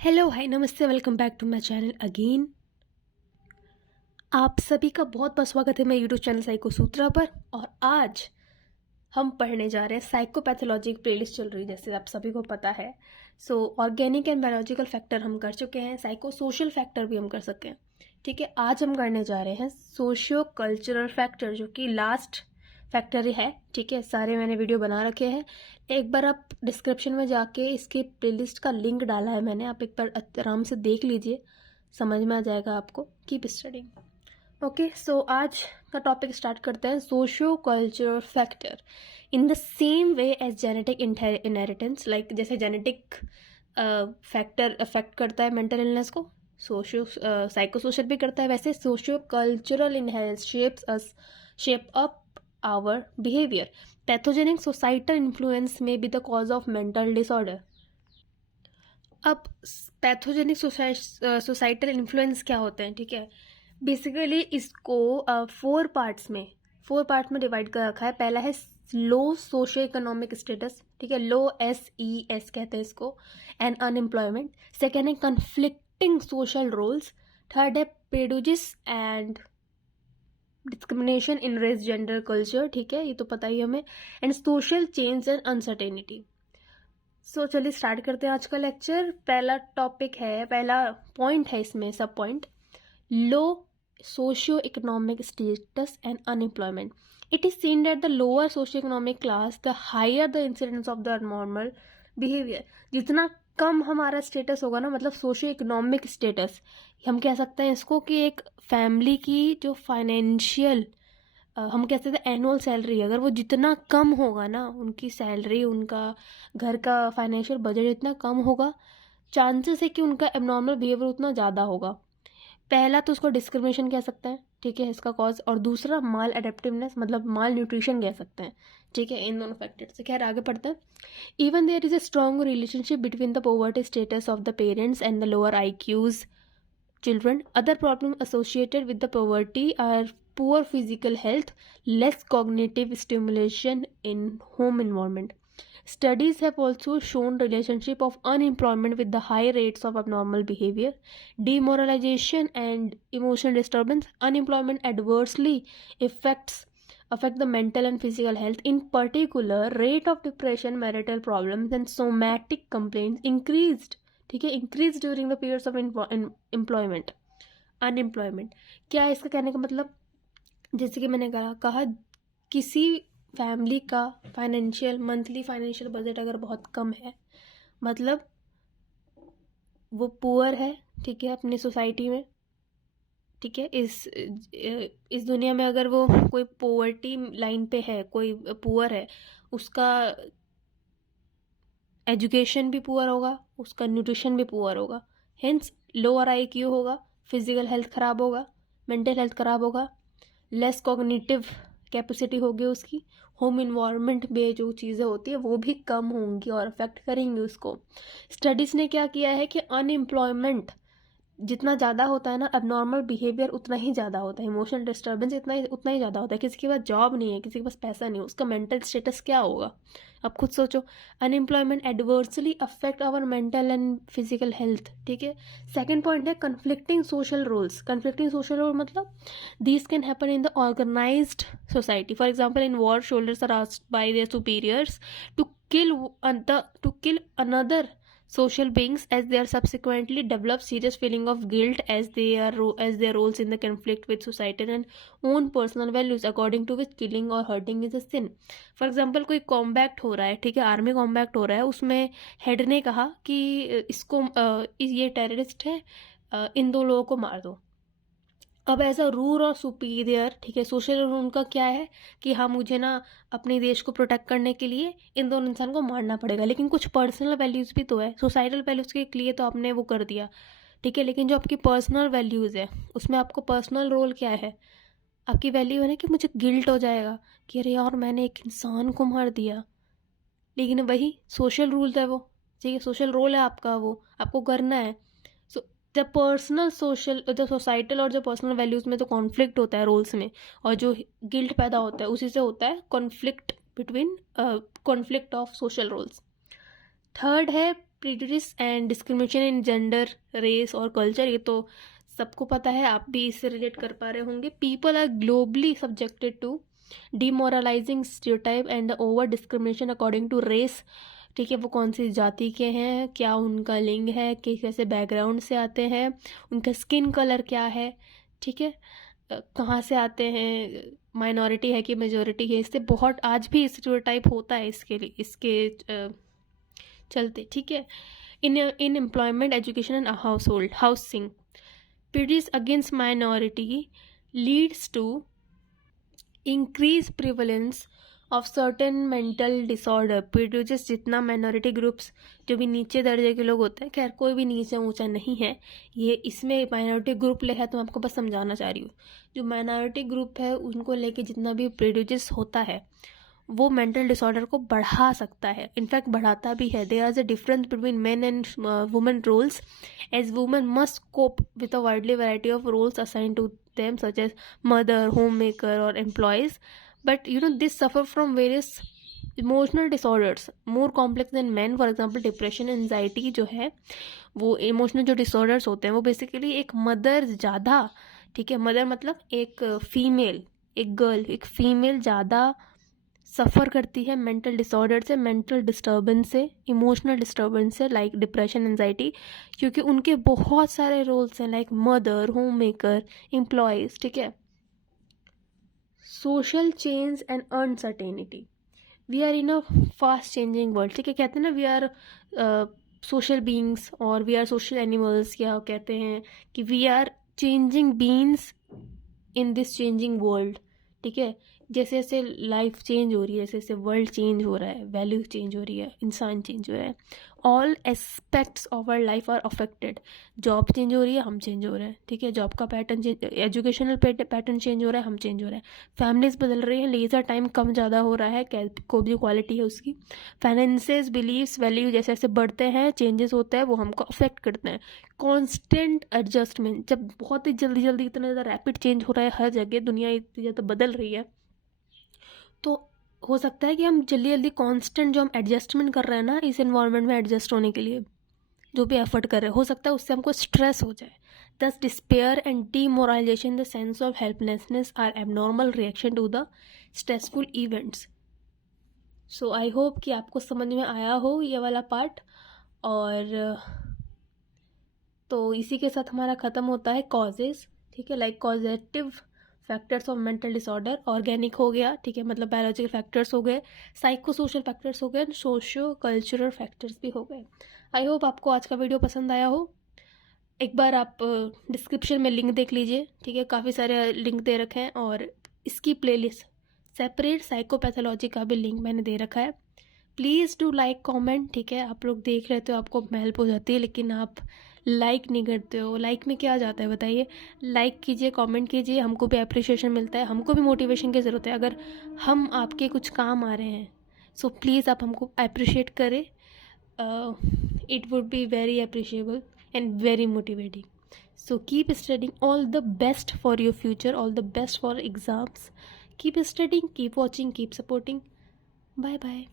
Hello hi नमस्ते welcome back to my channel again. आप सभी का बहुत बहुत स्वागत है मेरे यूट्यूब चैनल साइको सूत्रा पर। और आज हम पढ़ने जा रहे हैं साइकोपैथोलॉजी की प्लेलिस्ट चल रही है जैसे आप सभी को पता है। सो ऑर्गेनिक एंड बायोलॉजिकल फैक्टर हम कर चुके हैं, साइको सोशल फैक्टर भी हम कर सकते हैं। ठीक है, आज हम करने जा रहे हैं सोशियो कल्चरल फैक्टर जो कि लास्ट फैक्टर है। ठीक है, सारे मैंने वीडियो बना रखे हैं, एक बार आप डिस्क्रिप्शन में जाके इसकी प्लेलिस्ट का लिंक डाला है मैंने, आप एक बार आराम से देख लीजिए, समझ में आ जाएगा आपको। Keep studying. ओके, सो आज का टॉपिक स्टार्ट करते हैं। Socio cultural factor in the same way as genetic inheritance, like जैसे जेनेटिक फैक्टर अफेक्ट करता है मेंटल इलनेस को, सोशियो साइको सोशल भी करता है, वैसे socio cultural inheritance shape up our behavior. Pathogenic societal influence may be the cause of mental disorder. अब pathogenic societal influence क्या होते हैं? ठीक है, बेसिकली इसको फोर पार्ट्स में डिवाइड कर रखा है। पहला है लो सोशो इकोनॉमिक स्टेटस, ठीक है, लो SES कहते हैं इसको, एंड अनएम्प्लॉयमेंट। सेकेंड है कन्फ्लिक्टिंग सोशल रोल्स। थर्ड है prejudice and discrimination in race gender culture, ठीक है, ये तो पता ही हमें, and social change and uncertainty. So चलिए स्टार्ट करते हैं आज का लेक्चर। पहला टॉपिक है, पहला पॉइंट है इसमें, sub point, low socio economic status and unemployment. It is seen that the lower socio economic class the higher the incidence of the normal behaviour. जितना कम हमारा स्टेटस होगा ना, मतलब सोशियो इकोनॉमिक स्टेटस, हम कह सकते हैं इसको कि एक फैमिली की जो फाइनेंशियल, हम कह सकते हैं एनुअल सैलरी, अगर वो जितना कम होगा ना, उनकी सैलरी, उनका घर का फाइनेंशियल बजट जितना कम होगा, चांसेस है कि उनका एबनॉर्मल बिहेवियर उतना ज़्यादा होगा। पहला तो उसको डिस्क्रिमिनेशन कह सकते हैं, ठीक है, इसका कॉज, और दूसरा माल अडेप्टिवनेस, मतलब माल न्यूट्रिशन कह सकते हैं। ठीक है, इन दोनों फैक्टर से। खैर आगे पढ़ते हैं। Even there is a strong relationship between the poverty status of the parents and the lower IQs children. Other problems associated with the poverty are poor physical health, less cognitive stimulation in home environment. Studies have also shown relationship of unemployment with the high rates of abnormal behavior, demoralization and emotional disturbance. Unemployment adversely affect the mental and physical health. In particular, rate of depression, marital problems and somatic complaints increased, ठीक है, increase during the periods of employment unemployment. क्या है इसका कहने का मतलब? जैसे कि मैंने कहा किसी फैमिली का मंथली फाइनेंशियल बजट अगर बहुत कम है, मतलब वो पुअर है, ठीक है, अपनी सोसाइटी में, ठीक है, इस दुनिया में अगर वो कोई पोवर्टी लाइन पे है, कोई पुअर है, उसका एजुकेशन भी पुअर होगा, उसका न्यूट्रिशन भी पुअर होगा, हेंस लोअर IQ होगा, फिजिकल हेल्थ खराब होगा, मेंटल हेल्थ खराब होगा, लेस कॉग्निटिव कैपेसिटी होगी उसकी, होम इन्वायरमेंट में जो चीज़ें होती है वो भी कम होंगी और अफेक्ट करेंगी उसको। स्टडीज़ ने क्या किया है कि अनएम्प्लॉयमेंट जितना ज़्यादा होता है ना, अबनॉर्मल बिहेवियर उतना ही ज़्यादा होता है, इमोशनल डिस्टर्बेंस उतना ही ज़्यादा होता है। किसी के पास जॉब नहीं है, किसी के पास पैसा नहीं है, उसका मेंटल स्टेटस क्या होगा? अब खुद सोचो। Unemployment adversely affect our mental and physical health, ठीक है। सेकेंड पॉइंट है conflicting social roles. Conflicting social role मतलब these can happen in the organised society. For example, in war soldiers are asked by their superiors to kill another social beings, as they are subsequently develop serious feeling of guilt as their roles in the conflict with societal and own personal values, according to which killing or hurting is a sin. For example, कोई combat हो रहा है, ठीक है, army combat हो रहा है, उसमें हेड ने कहा कि इसको ये टेररिस्ट है, इन दो लोगों को मार दो। अब एज अ रूल और सुपीरियर, ठीक है, सोशल रूल उनका क्या है कि हाँ, मुझे ना अपने देश को प्रोटेक्ट करने के लिए इन दोनों इंसान को मारना पड़ेगा, लेकिन कुछ पर्सनल वैल्यूज़ भी तो है, सोसाइटल वैल्यूज़ के लिए तो आपने वो कर दिया, ठीक है, लेकिन जो आपकी पर्सनल वैल्यूज़ है उसमें आपको पर्सनल रोल क्या है? आपकी वैल्यू है ना कि मुझे गिल्ट हो जाएगा कि अरे यार मैंने एक इंसान को मार दिया, लेकिन वही सोशल रूल है वो, ठीक है, सोशल रोल है आपका, वो आपको करना है। जो सोसाइटल और जो पर्सनल वैल्यूज़ में जो कॉन्फ्लिक्ट होता है रोल्स में, और जो गिल्ट पैदा होता है, उसी से होता है conflict of social roles. Third है prejudice and discrimination in gender, race और कल्चर, ये तो सबको पता है, आप भी इससे रिलेट कर पा रहे होंगे. People are globally subjected to demoralising stereotype and over discrimination according to race. ठीक है, वो कौन सी जाति के हैं, क्या उनका लिंग है, किस कैसे बैकग्राउंड से आते हैं, उनका स्किन कलर क्या है, ठीक है, कहाँ से आते हैं, माइनॉरिटी है कि मेजॉरिटी है, इससे बहुत आज भी स्टीरियोटाइप होता है इसके चलते. ठीक है, in employment, education and housing, prejudice against minority leads to increased prevalence of certain mental disorder. prejudice जितना minority groups, जो भी नीचे दर्जे के लोग होते हैं, खैर कोई भी नीचा ऊंचा नहीं है, ये इसमें minority group ले है, तो मैं आपको बस समझाना चाह रही हूँ. जो minority group है उनको लेके जितना भी prejudice होता है वो मेंटल डिसऑर्डर को बढ़ा सकता है, इनफैक्ट बढ़ाता भी है. There is a difference between men and women roles, as women must cope with a widely variety of roles assign to them such as mother, home maker और employees. But you know this suffer from various emotional disorders more complex than man. For example depression, anxiety जो है, वो emotional जो disorders होते हैं वो basically एक mother ज़्यादा, ठीक है, मदर मतलब एक फीमेल, एक गर्ल, एक फीमेल ज़्यादा सफ़र करती है मेंटल डिसऑर्डर से, मेंटल डिस्टर्बेंस से, इमोशनल डिस्टर्बेंस से, लाइक डिप्रेशन, एंजाइटी, क्योंकि उनके बहुत सारे रोल्स हैं, like mother, home maker, employees. ठीक है, social change and uncertainty. We are in a fast changing world. ठीक है, कहते हैं ना वी आर सोशल बींग्स और वी आर सोशल एनिमल्स, या कहते हैं कि we are changing beings in this changing world. ठीक है, जैसे जैसे लाइफ चेंज हो रही है, जैसे जैसे वर्ल्ड चेंज हो रहा है, वैल्यू चेंज हो रही है, इंसान चेंज हो रहा है, all aspects of our life are affected. Job change हो रही है, हम चेंज हो रहे हैं. ठीक है, जॉब का pattern change, educational pattern change हो रहा है, हम चेंज हो रहे हैं. फैमिलीज बदल रही हैं, लेजर टाइम कम ज़्यादा हो रहा है, को भी क्वालिटी है उसकी. फाइनेंसेस, बिलीव्स, वैल्यू जैसे जैसे बढ़ते हैं, चेंजेस होते हैं, वो हमको अफेक्ट करते हैं. कॉन्स्टेंट एडजस्टमेंट, जब बहुत ही जल्दी जल्दी इतना ज़्यादा रैपिड चेंज हो रहा है हर जगह, दुनिया इतनी ज़्यादा बदल रही है, तो हो सकता है कि हम जल्दी जल्दी कांस्टेंट जो हम एडजस्टमेंट कर रहे हैं ना इस एनवायरनमेंट में एडजस्ट होने के लिए, जो भी एफर्ट कर रहे हैं, हो सकता है उससे हमको स्ट्रेस हो जाए. Thus despair and demoralisation, the sense of helplessness are abnormal reaction to the stressful events. So I hope कि आपको समझ में आया हो ये वाला पार्ट. और तो इसी के साथ हमारा ख़त्म होता है कॉजेज़. ठीक है, like causative factors of mental disorder, organic हो गया, ठीक है, मतलब बायोलॉजिकल फैक्टर्स हो गए, साइको सोशल फैक्टर्स हो गए, सोशियो कल्चरल फैक्टर्स भी हो गए. आई होप आपको आज का वीडियो पसंद आया हो. एक बार आप डिस्क्रिप्शन में लिंक देख लीजिए. ठीक है, काफ़ी सारे लिंक दे रखे हैं, और इसकी प्लेलिस्ट सेपरेट साइकोपैथोलॉजी का भी लिंक मैंने दे रखा है. Please do like comment. ठीक है, आप लोग देख रहे हो आपको हेल्प हो जाती है, लेकिन आप लाइक नहीं करते हो. लाइक में क्या जाता है बताइए. लाइक कीजिए, कमेंट कीजिए, हमको भी अप्रिशिएशन मिलता है, हमको भी मोटिवेशन की ज़रूरत है अगर हम आपके कुछ काम आ रहे हैं. सो प्लीज़ आप हमको अप्रिशिएट करें. It would be very appreciable and very motivating. So keep studying. All the best for your future, all the best for exams. Keep studying, keep watching, keep supporting. Bye bye.